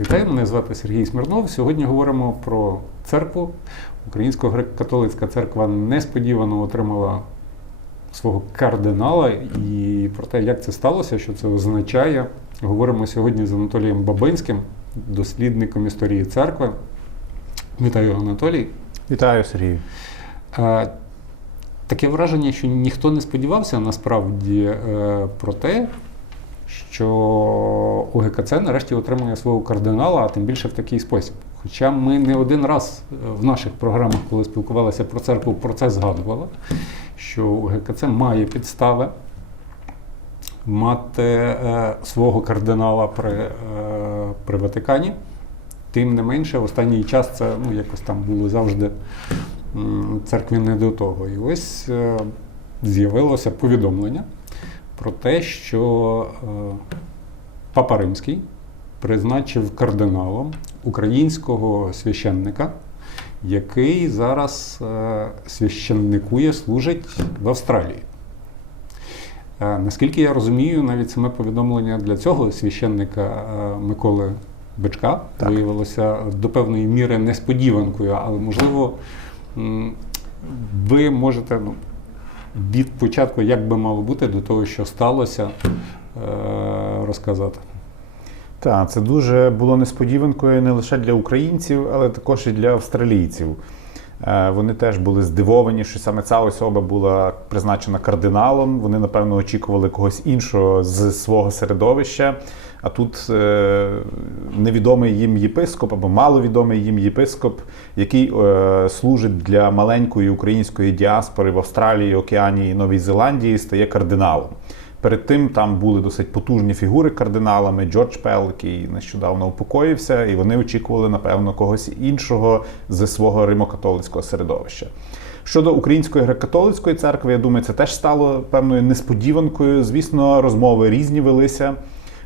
Вітаю, мене звати Сергій Смирнов. Сьогодні говоримо про церкву. Українська греко-католицька церква несподівано отримала свого кардинала і про те, як це сталося, що це означає. Говоримо сьогодні з Анатолієм Бабинським, дослідником історії церкви. Вітаю, Анатолій. Вітаю, Сергію. Е, Таке враження, що ніхто не сподівався насправді е, про те, що ОГКЦ нарешті отримує свого кардинала, а тим більше в такий спосіб. Хоча ми не один раз е, в наших програмах, коли спілкувалися про церкву, про це згадували, що ОГКЦ має підстави мати е, свого кардинала при, е, при Ватикані. Тим не менше, останній час це ну, якось там було завжди церкві не до того. І ось е, з'явилося повідомлення про те, що е, Папа Римський призначив кардиналом українського священника, який зараз е, священникує, служить в Австралії. Е, Наскільки я розумію, навіть саме повідомлення для цього священника Миколи Бичка Так. виявилося до певної міри несподіванкою, але можливо ви можете ну, від початку, як би мало бути, до того, що сталося, е, розказати. Так, це дуже було несподіванкою не лише для українців, але також і для австралійців. Е, Вони теж були здивовані, що саме ця особа була призначена кардиналом. Вони, напевно, очікували когось іншого з свого середовища. А тут е, невідомий їм єпископ або маловідомий їм єпископ, який е, служить для маленької української діаспори в Австралії, Океанії і Новій Зеландії, стає кардиналом. Перед тим там були досить потужні фігури кардиналами. Джордж Пел, який нещодавно упокоївся, і вони очікували, напевно, когось іншого з свого римокатолицького середовища. Щодо Української греко-католицької церкви, я думаю, це теж стало певною несподіванкою. Звісно, розмови різні велися.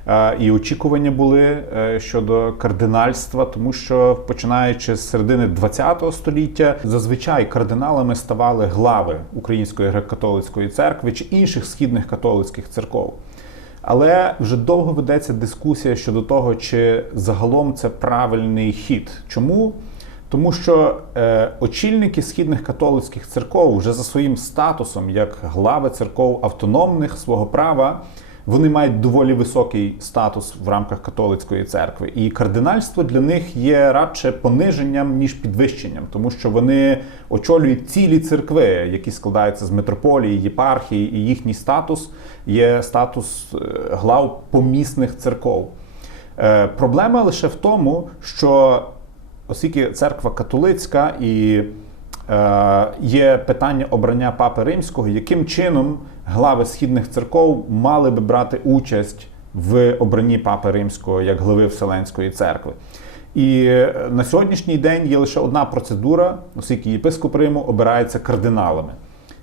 Е, І очікування були е, щодо кардинальства, тому що починаючи з середини ХХ століття, зазвичай кардиналами ставали глави Української греко-католицької церкви чи інших східних католицьких церков. Але вже довго ведеться дискусія щодо того, чи загалом це правильний хід. Чому? Тому що е, очільники східних католицьких церков вже за своїм статусом, як глави церков автономних свого права, вони мають доволі високий статус в рамках католицької церкви. І кардинальство для них є радше пониженням, ніж підвищенням, тому що вони очолюють цілі церкви, які складаються з митрополії, єпархії, і їхній статус є статус е, глав помісних церков. Е, Проблема лише в тому, що оскільки церква католицька і є питання обрання папи римського, яким чином глави східних церков мали би брати участь в обранні папи римського як глави Вселенської церкви. І е, на сьогоднішній день є лише одна процедура, оскільки єпископ Риму обирається кардиналами.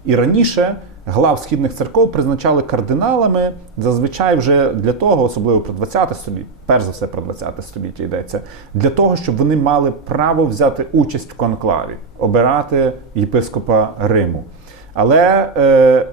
І раніше глав східних церков призначали кардиналами зазвичай вже для того, особливо про 20 століття, перш за все про 20 століття йдеться, для того, щоб вони мали право взяти участь в конклаві, обирати єпископа Риму. Але е,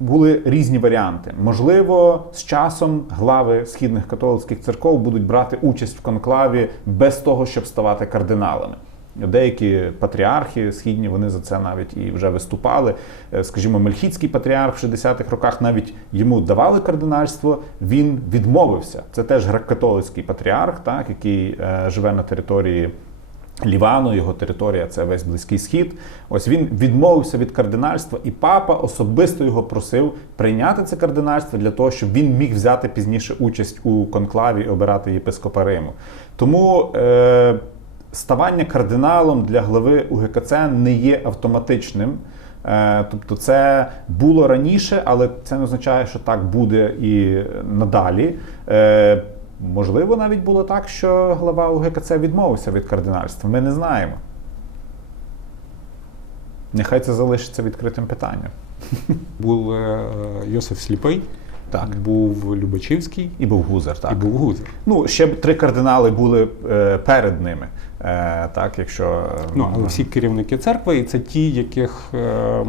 були різні варіанти. Можливо, з часом глави східних католицьких церков будуть брати участь в конклаві без того, щоб ставати кардиналами. Деякі патріархи східні вони за це навіть і вже виступали. Е, Скажімо, Мельхіцький патріарх в 60-х роках навіть йому давали кардинальство, він відмовився. Це теж греко-католицький патріарх, так, який е, живе на території Лівану, його територія це весь Близький Схід. Ось він відмовився від кардинальства, і папа особисто його просив прийняти це кардинальство для того, щоб він міг взяти пізніше участь у конклаві і обирати єпископа Риму. Тому е, ставання кардиналом для глави УГКЦ не є автоматичним. Е, Тобто це було раніше, але це не означає, що так буде і надалі. Е, Можливо, навіть було так, що глава УГКЦ відмовився від кардинальства. Ми не знаємо. Нехай це залишиться відкритим питанням. Був е, Йосиф Сліпий, Так. був Любачівський І був Гузар, так. і був Гузар. Ну, ще три кардинали були е, перед ними. Е, так, якщо Ну, але всі керівники церкви, і це ті, яких е,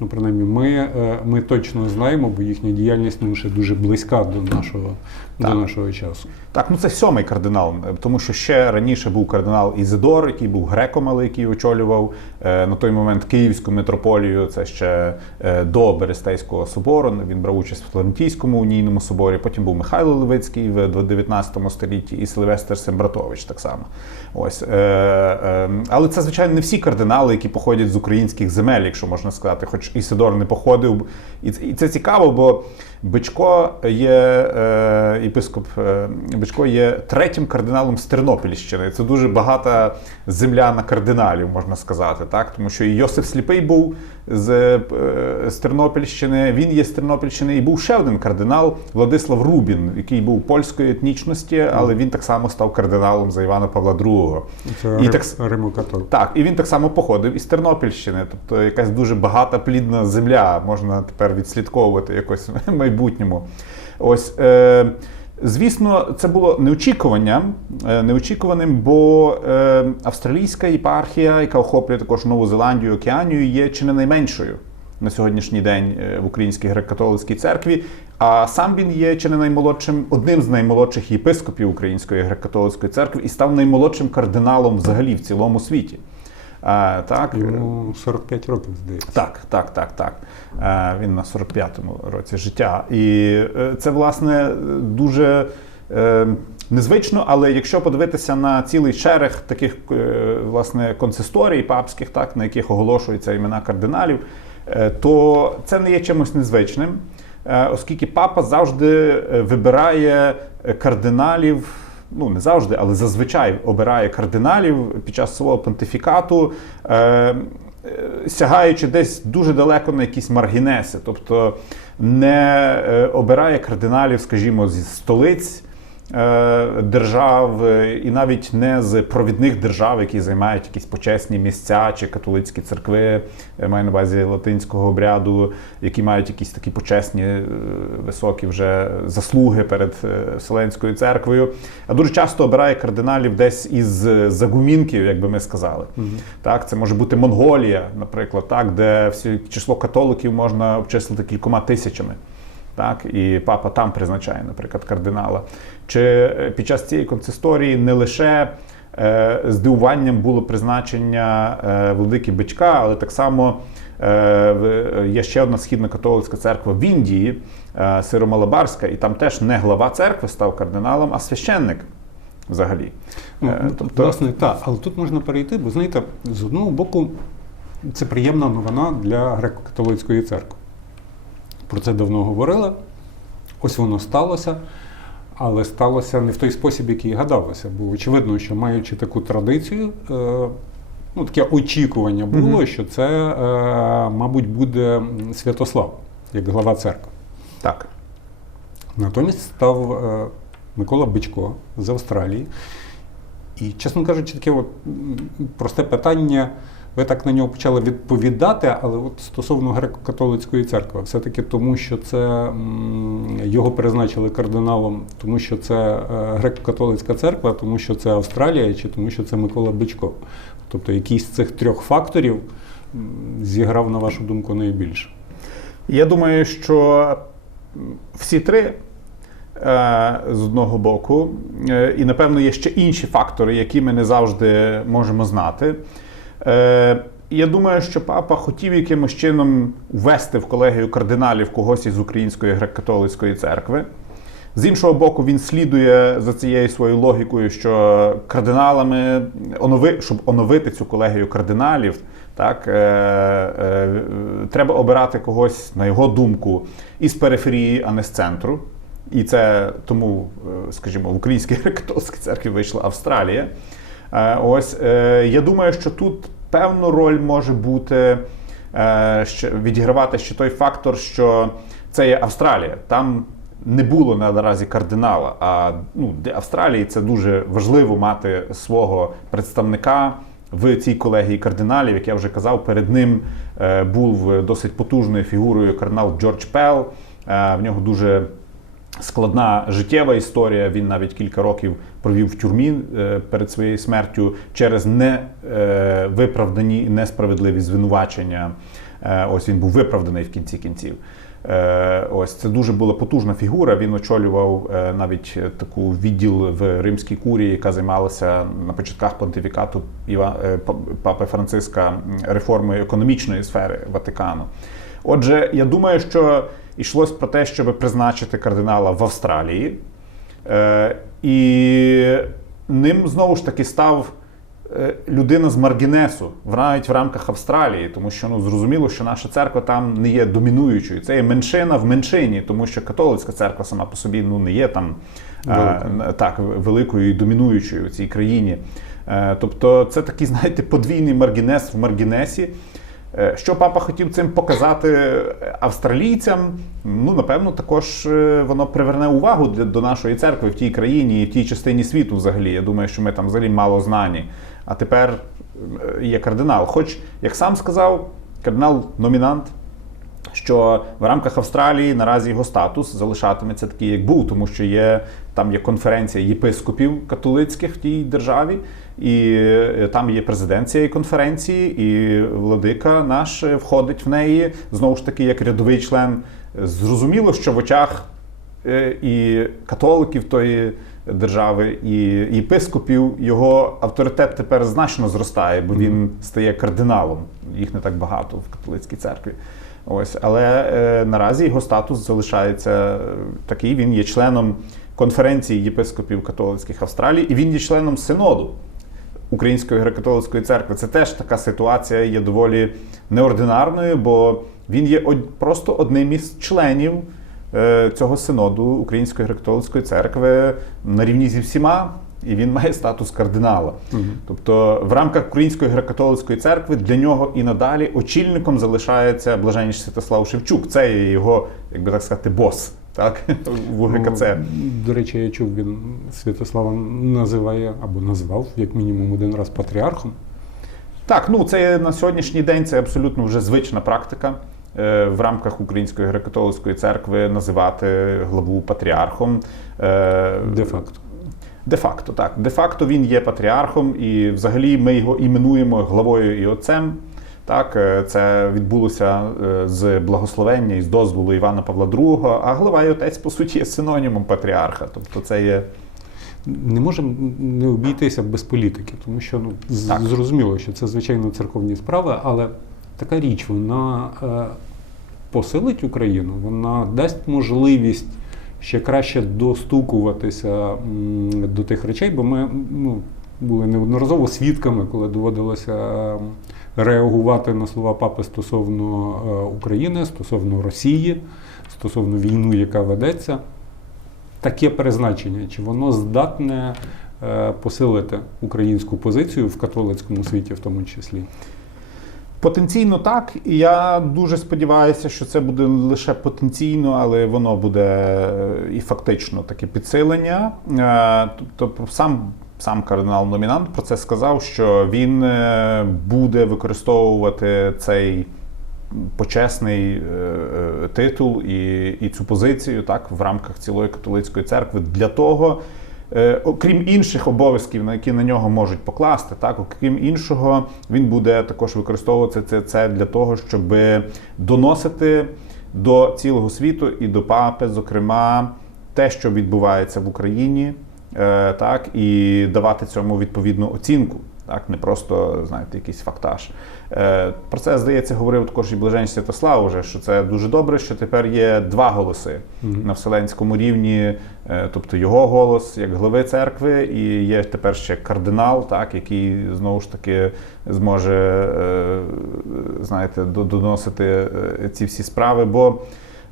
Ну, принаймні, ми, е, ми точно знаємо, бо їхня діяльність ну, ще дуже близька до нашого, Так. до нашого часу. Так, ну це сьомий кардинал, е, тому що ще раніше був кардинал Ізидор, який був греком, але який очолював е, на той момент Київську митрополію. Це ще е, до Берестейського собору. Він брав участь в Флорентійському унійному соборі. Потім був Михайло Левицький в 19 столітті і Сильвестр Сембратович так само. Ось, але це, звичайно, не всі кардинали, які походять з українських земель, якщо можна сказати, хоч Ісидор не походив. І це, цікаво, бо Бичко є єпископ Бичко є третім кардиналом з Тернопільщини. Це дуже багата земля на кардиналів, можна сказати, так тому що і Йосип Сліпий був з, е, з Тернопільщини. Він є з Тернопільщини, і був ще один кардинал Владислав Рубін, який був польської етнічності, але він так само став кардиналом за Івана Павла II. Це І так Римокатолик. так, і він так само походив із Тернопільщини, тобто якась дуже багата плідна земля можна тепер відслідковувати якось в майбутньому. Ось. Е, Звісно, це було неочікуванням, е, неочікуваним, бо е, австралійська єпархія, яка охоплює також Нову Зеландію, Океанію, є чи не найменшою на сьогоднішній день е, в Українській греко-католицькій церкві. А сам він є чи не наймолодшим, одним з наймолодших єпископів Української греко-католицької церкви і став наймолодшим кардиналом взагалі в цілому світі. А, так, Йому 45 років, здається. так, так, так, так. Е, Він на 45-му році життя. І е, це, власне, дуже е, незвично, але якщо подивитися на цілий шерег таких е, власне, консисторій папських, так, на яких оголошуються імена кардиналів, е, то це не є чимось незвичним, е, оскільки папа завжди вибирає кардиналів. Ну, не завжди, але зазвичай обирає кардиналів під час свого понтифікату, е, е, сягаючи десь дуже далеко на якісь маргінеси, тобто не е, обирає кардиналів, скажімо, зі столиць держав, е, і навіть не з провідних держав, які займають якісь почесні місця чи католицькі церкви, е, маю на увазі латинського обряду, які мають якісь такі почесні е, високі вже заслуги перед е, Вселенською церквою. А дуже часто обирає кардиналів десь із загумінків, як би ми сказали. Так, це може бути Монголія, наприклад, так, де всі число католиків можна обчислити кількома тисячами. Так, і папа там призначає, наприклад, кардинала. Чи е, під час цієї консисторії не лише е, здивуванням було призначення е, владики Бичка, але так само є ще одна східна католицька церква в Індії, Сиромалабарська, і там теж не глава церкви став кардиналом, а священник взагалі. Ну, ну, тобто- Власне, так, але тут можна перейти, бо знаєте, з одного боку, це приємна новина для греко-католицької церкви. Про це давно говорили. Ось воно сталося, але сталося не в той спосіб, який гадалося. Бо очевидно, що маючи таку традицію, е, ну, таке очікування було, що це, е, мабуть, буде Святослав, як глава церкви. Так. Натомість став е, Микола Бичко з Австралії. І, чесно кажучи, таке от, просте питання. Ви так на нього почали відповідати, але от стосовно греко-католицької церкви, все-таки тому, що це його призначили кардиналом, тому що це е, греко-католицька церква, тому що це Австралія, чи тому що це Микола Бичко. Тобто якийсь з цих трьох факторів зіграв, на вашу думку, найбільше. Я думаю, що всі три е, з одного боку, е, і напевно є ще інші фактори, які ми не завжди можемо знати. Е, Я думаю, що папа хотів якимось чином ввести в колегію кардиналів когось із Української греко-католицької церкви. З іншого боку, він слідує за цією своєю логікою, що кардиналами онови, щоб оновити цю колегію кардиналів, так е, е, треба обирати когось, на його думку, із периферії, а не з центру. І це тому, е, скажімо, в Українській греко-католицькій церкві вийшла Австралія. Е, Ось е, я думаю, що тут певну роль може бути е, відігравати ще той фактор, що це є Австралія. Там не було наразі кардинала. А ну, для Австралії це дуже важливо мати свого представника в цій колегії кардиналів. Як я вже казав, перед ним був досить потужною фігурою кардинал Джордж Пел. В нього дуже складна життєва історія. Він навіть кілька років провів в тюрмі е, перед своєю смертю через невиправдані і несправедливі звинувачення. Е, Ось він був виправданий в кінці кінців. Е, Ось це дуже була потужна фігура. Він очолював е, навіть е, таку відділ в Римській курії, яка займалася на початках понтифікату е, Папи Франциска реформою економічної сфери Ватикану. Отже, я думаю, що йшлось про те, щоб призначити кардинала в Австралії. Е, І ним знову ж таки став е, людина з Маргінесу, навіть в рамках Австралії, тому що ну зрозуміло, що наша церква там не є домінуючою. Це є меншина в меншині, тому що католицька церква сама по собі ну не є там е, Великою. так великою і домінуючою в цій країні. Е, Тобто, це такий, знаєте, подвійний маргінес в маргінесі. Е, Що папа хотів цим показати австралійцям? Ну, напевно, також е, воно приверне увагу до нашої церкви в тій країні і в тій частині світу взагалі. Я думаю, що ми там взагалі мало знані. А тепер е, є кардинал. Хоч, як сам сказав, кардинал номінант, що в рамках Австралії наразі його статус залишатиметься такий, як був, тому що є там є конференція єпископів католицьких в тій державі, і е, там є президент цієї конференції, і владика наш е, входить в неї знову ж таки як рядовий член. Зрозуміло, що в очах е, і католиків тої держави, і єпископів його авторитет тепер значно зростає, бо він стає кардиналом. Їх не так багато в католицькій церкві. Ось, але е, наразі його статус залишається такий. Він є членом конференції єпископів католицьких Австралії, і він є членом синоду Української греко-католицької церкви. Це теж така ситуація є доволі неординарною, бо він є просто одним із членів е, цього синоду Української греко-католицької церкви на рівні зі всіма. І він має статус кардинала. Тобто, в рамках Української греко-католицької церкви для нього і надалі очільником залишається блаженніший Святослав Шевчук. Це є його, як би так сказати, бос так? в УГКЦ. Ну, До речі, я чув, він Святослава називає або назвав як мінімум один раз патріархом. Так, ну це на сьогоднішній день це абсолютно вже звична практика. е, В рамках Української греко-католицької церкви називати главу патріархом. Е, Де-факто. Де-факто, так. Де-факто він є патріархом, і взагалі ми його іменуємо главою і отцем. Так, е, це відбулося е, з благословення і з дозволу Івана Павла II, а глава і отець, по суті, є синонімом патріарха. Тобто це є. Не можемо не обійтися без політики, тому що ну, Так. зрозуміло, що це звичайно церковні справи, але така річ, вона е, посилить Україну, вона дасть можливість ще краще достукуватися м, до тих речей, бо ми ну, були неодноразово свідками, коли доводилося е, реагувати на слова папи стосовно е, України, стосовно Росії, стосовно війни, яка ведеться таке призначення, чи воно здатне е, посилити українську позицію в католицькому світі, в тому числі? Потенційно так, і я дуже сподіваюся, що це буде лише потенційно, але воно буде е, і фактично таке підсилення. Тобто сам, сам кардинал-номінант про це сказав, що він е, буде використовувати цей почесний е, е, титул і, і цю позицію так, в рамках цілої католицької церкви для того. Окрім інших обов'язків, на які на нього можуть покласти, так окрім іншого, він буде також використовувати це, це для того, щоб доносити до цілого світу і до папи, зокрема, те, що відбувається в Україні, так і давати цьому відповідну оцінку. Так, не просто знаєте, якийсь фактаж. Е, Про це здається говорив також і блаженний Святослав, уже, що це дуже добре, що тепер є два голоси Мгм. на вселенському рівні, е, тобто його голос як глави церкви, і є тепер ще кардинал, так, який знову ж таки зможе е, знаєте, доносити е, ці всі справи. Бо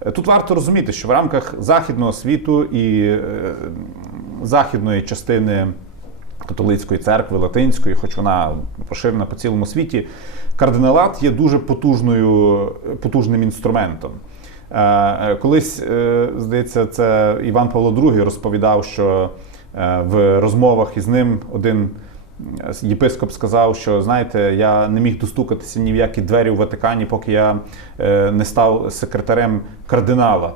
е, тут варто розуміти, що в рамках західного світу і е, західної частини католицької церкви, латинської, хоч вона поширена по цілому світі, кардиналат є дуже потужною, потужним інструментом. Е, е, Колись, е, здається, це Іван Павло II розповідав, що в розмовах із ним один єпископ сказав, що знаєте, я не міг достукатися ні в які двері у Ватикані, поки я не став секретарем кардинала.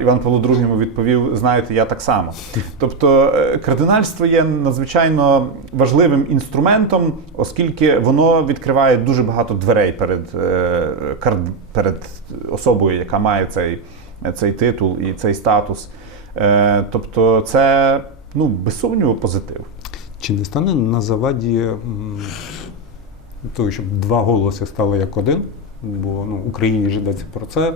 Іван Павло II відповів: знаєте, я так само. Тобто е, кардинальство є надзвичайно важливим інструментом, оскільки воно відкриває дуже багато дверей перед, е, перед особою, яка має цей, цей титул і цей статус. Е, Тобто, це ну, без сумніву позитив. Чи не стане на заваді того, щоб два голоси стали як один? Бо ну, Україні ж йдеться про це.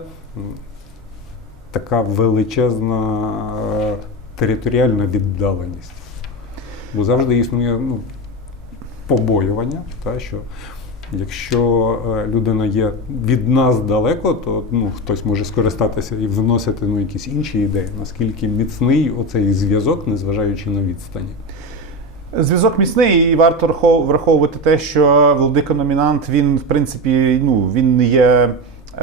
Така величезна е, територіальна віддаленість. Бо завжди існує ну, побоювання, та, що якщо е, людина є від нас далеко, то ну, хтось може скористатися і вносити ну, якісь інші ідеї, наскільки міцний оцей зв'язок, незважаючи на відстані. Зв'язок міцний, і варто враховувати те, що владика номінант він, в принципі, ну він є. Е,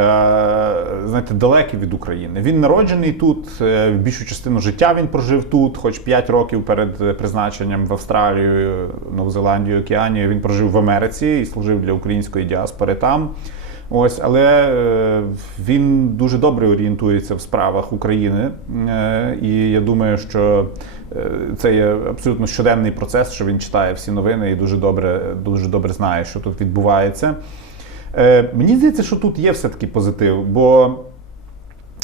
Знаєте, далекий від України. Він народжений тут, е, більшу частину життя він прожив тут, хоч 5 років перед призначенням в Австралію, Нову Зеландію, Океанію. Він прожив в Америці і служив для української діаспори там. Ось, але е, він дуже добре орієнтується в справах України. І я думаю, що це є абсолютно щоденний процес, що він читає всі новини і дуже добре, дуже добре знає, що тут відбувається. Е, мені здається, що тут є все-таки позитив, бо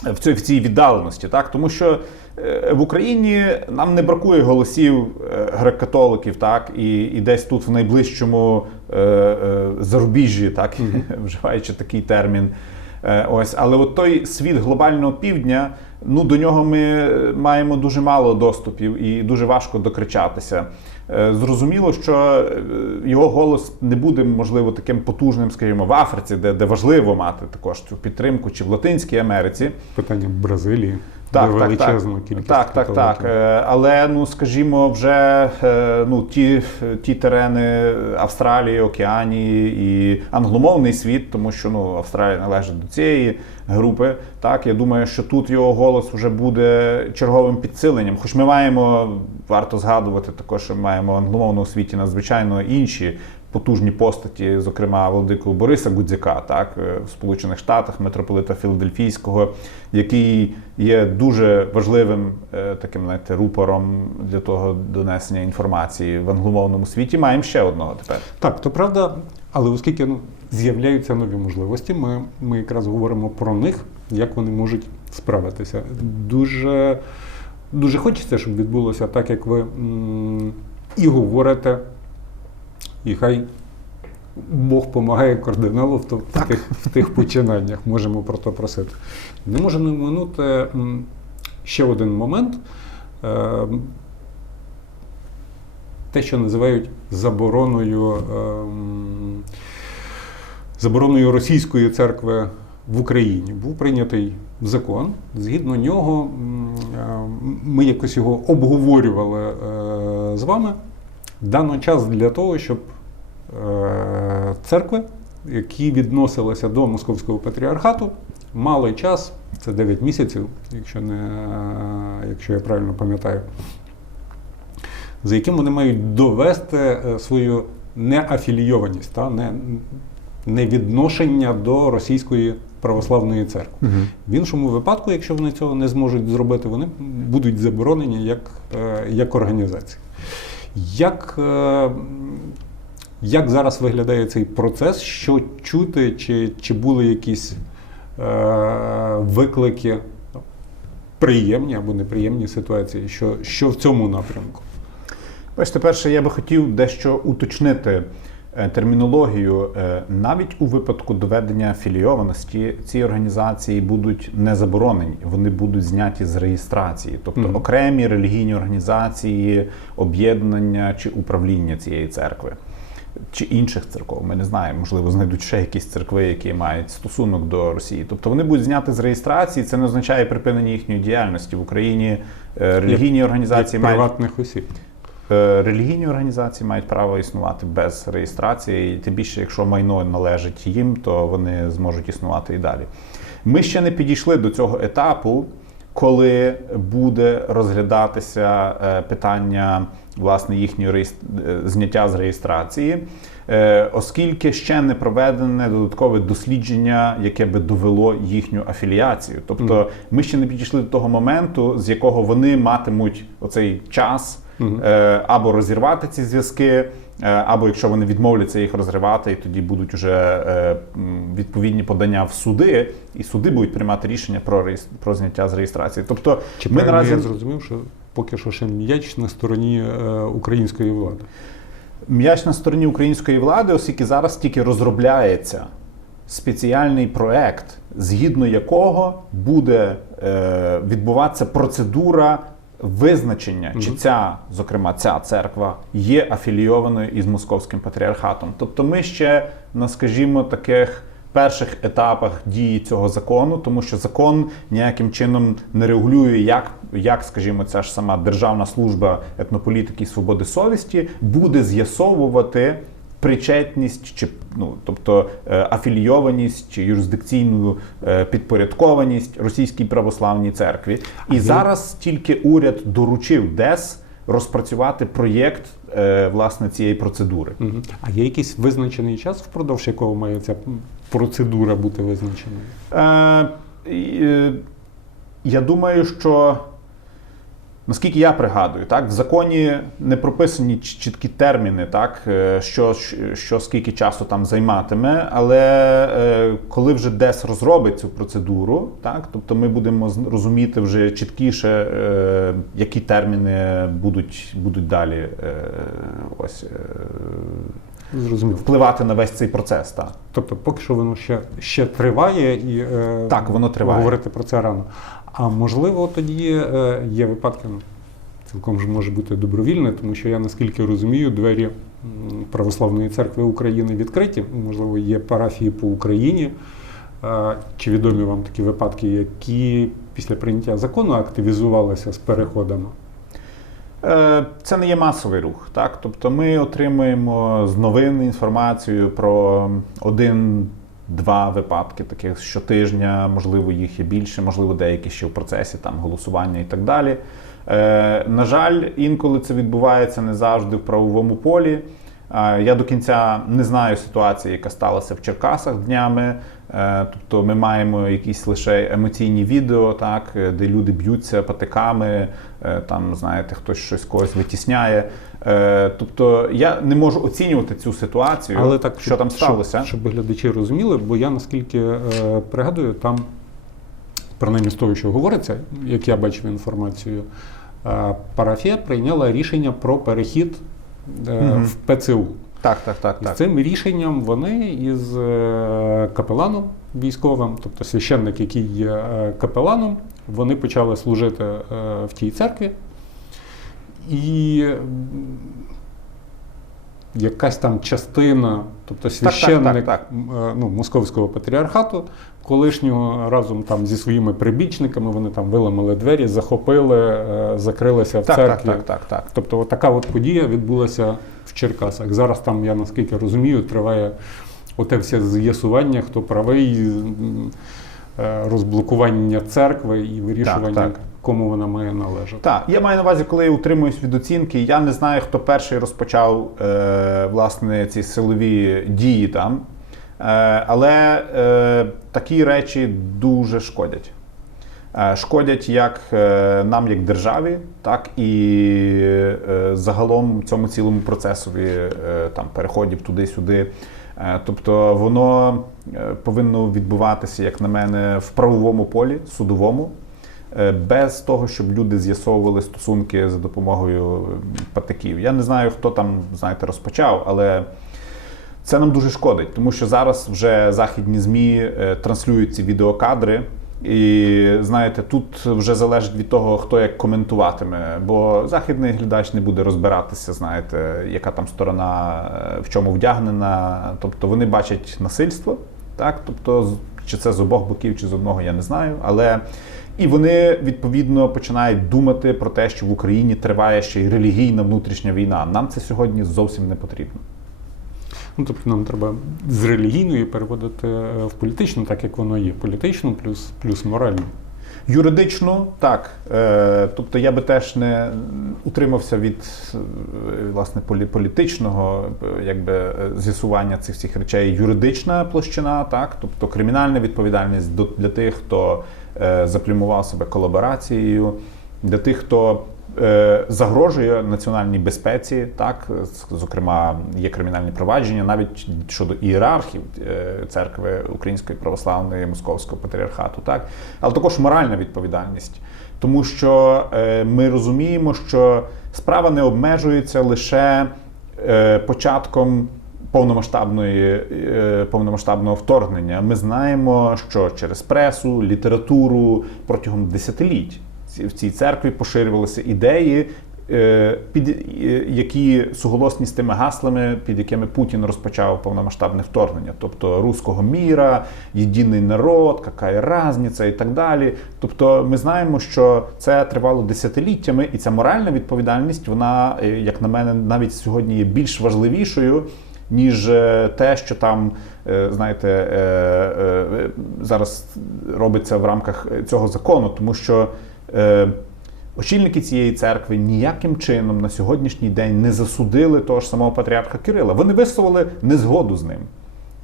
в цій, в цій віддаленості, так? Тому що е, в Україні нам не бракує голосів е, греко-католиків, так? І, і десь тут в найближчому е, е, зарубіжжі, так? Вживаючи такий термін. Ось, але от той світ глобального півдня, ну до нього ми маємо дуже мало доступів і дуже важко докричатися. Е, Зрозуміло, що е, його голос не буде можливо таким потужним, скажімо, в Африці, де, де важливо мати також цю підтримку, чи в Латинській Америці. Питання Бразилії, Так, де так, так. кількість Так, так, так. Е, Але ну скажімо, вже е, ну ті, ті терени Австралії, Океанії і англомовний світ, тому що ну Австралія належить до цієї групи. Так, я думаю, що тут його голос вже буде черговим підсиленням. Хоч ми маємо варто згадувати також, що ми маємо в англомовному світі надзвичайно інші. Потужні постаті, зокрема Владику Бориса Гудзяка, так е, в Сполучених Штатах, митрополита Філадельфійського, який є дуже важливим е, таким знаєте, рупором для того донесення інформації в англомовному світі. Маємо ще одного тепер. Так, то правда, але оскільки ну, з'являються нові можливості, ми, ми якраз говоримо про них, як вони можуть справитися. Дуже, дуже хочеться, щоб відбулося так, як ви і говорите, і хай Бог допомагає кардиналу в, в, тих, в тих починаннях, можемо про то просити. Не можемо не минути ще один момент. Е, те, що називають забороною, ем, забороною російської церкви в Україні. Був прийнятий закон. Згідно нього, м, е, ми якось його обговорювали е, з вами. Дано час для того, щоб е, церкви, які відносилися до Московського патріархату, мали час, це 9 місяців, якщо, не, якщо я правильно пам'ятаю, за яким вони мають довести е, свою неафілійованість, та, не, не відношення до російської православної церкви. В іншому випадку, якщо вони цього не зможуть зробити, вони будуть заборонені як, е, як організації. Як, е, як зараз виглядає цей процес? Що чути, чи, чи були якісь е, виклики, приємні або неприємні ситуації? Що, що в цьому напрямку? Бачите, перше, я би хотів дещо уточнити термінологію. Е, Навіть у випадку доведення афілійованості ці організації будуть не заборонені, вони будуть зняті з реєстрації, тобто Мгм. окремі релігійні організації, об'єднання чи управління цієї церкви. Чи інших церков, ми не знаємо, можливо, знайдуть ще якісь церкви, які мають стосунок до Росії. Тобто вони будуть зняти з реєстрації. Це не означає припинення їхньої діяльності в Україні. е, Релігійні організації Як мають приватних осіб. Е, Релігійні організації мають право існувати без реєстрації, і тим більше, якщо майно належить їм, то вони зможуть існувати і далі. Ми ще не підійшли до цього етапу, коли буде розглядатися е, питання власне їхньої е, зняття з реєстрації, оскільки ще не проведене додаткове дослідження, яке би довело їхню афіліацію. Тобто ми ще не підійшли до того моменту, з якого вони матимуть оцей час е, або розірвати ці зв'язки. е, Або якщо вони відмовляться їх розривати, і тоді будуть уже е, відповідні подання в суди, і суди будуть приймати рішення про реєс- про зняття з реєстрації. Тобто, Чи ми наразі я зрозумів, що поки що ще м'яч на стороні української влади? М'яч на стороні української влади, оскільки зараз тільки розробляється спеціальний проект, згідно якого буде е, відбуватися процедура визначення, чи ця, зокрема, ця церква є афілійованою із московським патріархатом. Тобто, ми ще на, скажімо, таких. Перших етапах дії цього закону, тому що закон ніяким чином не регулює, як, як скажімо, ця ж сама Державна служба етнополітики і свободи совісті буде з'ясовувати причетність чи ну, тобто е, афілійованість чи юрисдикційну е, підпорядкованість російській православній церкві. І зараз тільки уряд доручив ДЕС розпрацювати проєкт е, власне цієї процедури. А є якийсь визначений час, впродовж якого має ця процедура бути визначеною? Е, е, я думаю, що наскільки я пригадую, так, в законі не прописані чіткі терміни, так, е, що, що, скільки часу там займатиме, але е, коли вже ДЕС розробить цю процедуру, так, тобто ми будемо розуміти вже чіткіше, е, які терміни будуть, будуть далі ось, Зрозумів. впливати на весь цей процес. Так. Тобто, поки що воно ще, ще триває і е, Так, воно триває. говорити про це рано. А можливо, тоді е, є випадки, ну, цілком ж може бути добровільне, тому що я наскільки розумію, двері Православної церкви України відкриті. Можливо, є парафії по Україні. Е, Чи відомі вам такі випадки, які після прийняття закону активізувалися з переходами? Е, Це не є масовий рух, так? Тобто ми отримуємо з новин інформацію про один-два випадки таких щотижня, можливо, їх є більше, можливо, деякі ще в процесі там голосування і так далі. Е, На жаль, інколи це відбувається не завжди в правовому полі. Я до кінця не знаю ситуації, яка сталася в Черкасах днями. Е, Тобто ми маємо якісь лише емоційні відео, так, е, де люди б'ються патиками, е, там, знаєте, хтось щось когось витісняє. Тобто я не можу оцінювати цю ситуацію, Але так, що там сталося. Щоб, щоб глядачі розуміли, бо я наскільки е, пригадую, там, принаймні з того, що говориться, як я бачив інформацію, е, парафія прийняла рішення про перехід Мгм. в ПЦУ. Так, так, так, І з цим рішенням вони із е, капеланом військовим, тобто священник, який є е, капеланом, вони почали служити в тій церкві. І якась там частина, тобто так, священник так. м, е, Ну, московського патріархату, колишнього разом там зі своїми прибічниками, вони там виламали двері, захопили, е, закрилися в Так, так, церкві. так, так, так. Тобто от така от подія відбулася в Черкасах. Зараз там, я наскільки розумію, триває оте все з'ясування, хто правий, е, розблокування церкви і вирішування, Так, так. кому вона має належати. Так, я маю на увазі, коли я утримуюсь від оцінки, я не знаю, хто перший розпочав е, власне ці силові дії там. Е, але е, такі речі дуже шкодять. Е, шкодять як нам, як державі, так і загалом цьому цілому процесові там, переходів туди-сюди. Тобто воно повинно відбуватися, як на мене, в правовому полі, судовому, без того, щоб люди з'ясовували стосунки за допомогою патиків. Я не знаю, хто там, знаєте, розпочав, але це нам дуже шкодить, тому що зараз вже західні ЗМІ е, транслюють ці відеокадри. І знаєте, тут вже залежить від того, хто як коментуватиме, бо західний глядач не буде розбиратися, знаєте, яка там сторона е, в чому вдягнена. Тобто вони бачать насильство, так тобто, чи це з обох боків, чи з одного, я не знаю. Але і вони відповідно починають думати про те, що в Україні триває ще й релігійна внутрішня війна. Нам це сьогодні зовсім не потрібно. Ну, тобто нам треба з релігійної переводити е, в політичну, так як воно є. Політичну плюс, плюс моральну. Юридично так. Е, тобто я би теж не утримався від е, власне політичного якби, з'ясування цих всіх речей. Юридична площина, так, тобто кримінальна відповідальність для тих, хто заплюмував себе колаборацією, для тих, хто загрожує національній безпеці, так, зокрема, є кримінальні провадження навіть щодо ієрархів е, церкви Української православної Московського патріархату, так, але також моральна відповідальність. Тому що е, ми розуміємо, що справа не обмежується лише е, початком повномасштабної е, повномасштабного вторгнення. Ми знаємо, що через пресу, літературу протягом десятиліть в цій церкві поширювалися ідеї. е, Під е, які суголосні з тими гаслами, під якими Путін розпочав повномасштабне вторгнення, тобто руського міра, єдиний народ, яка разниця і так далі. Тобто, ми знаємо, що це тривало десятиліттями, і ця моральна відповідальність, вона, е, як на мене, навіть сьогодні є більш важливішою ніж те, що там, знаєте, зараз робиться в рамках цього закону, тому що очільники цієї церкви ніяким чином на сьогоднішній день не засудили того ж самого патріарха Кирила. Вони висловили незгоду з ним.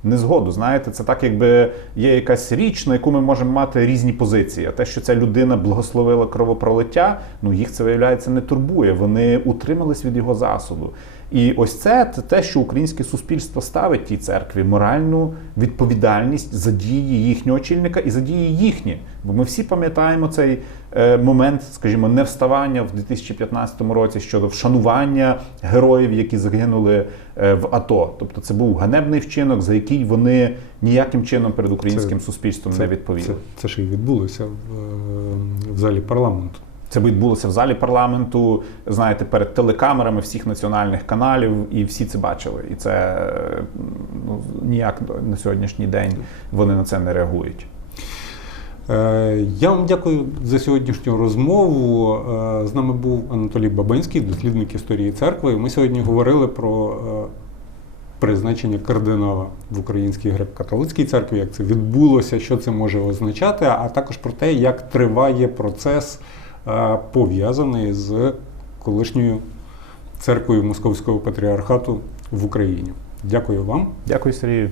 Незгоду, знаєте, це так, якби є якась річ, на яку ми можемо мати різні позиції. А те, що ця людина благословила кровопролиття, ну їх це виявляється не турбує. Вони утримались від його засуду. І ось це це те, що українське суспільство ставить тій церкві моральну відповідальність за дії їхнього очільника і за дії їхні. Бо ми всі пам'ятаємо цей е, момент, скажімо, невставання в 2015 році щодо вшанування героїв, які загинули е, в АТО. Тобто це був ганебний вчинок, за який вони ніяким чином перед українським суспільством не відповіли. Це, це ж і відбулося в, е, в залі парламенту. Це відбулося в залі парламенту, знаєте, перед телекамерами всіх національних каналів, і всі це бачили. І це ну, ніяк на сьогоднішній день вони на це не реагують. Е, Я вам дякую за сьогоднішню розмову. Е, З нами був Анатолій Бабинський, дослідник історії церкви. Ми сьогодні говорили про е, призначення кардинала в Українській греко-католицькій церкві, як це відбулося, що це може означати, а також про те, як триває процес, пов'язаний з колишньою церквою Московського патріархату в Україні. Дякую вам. Дякую, Сергію.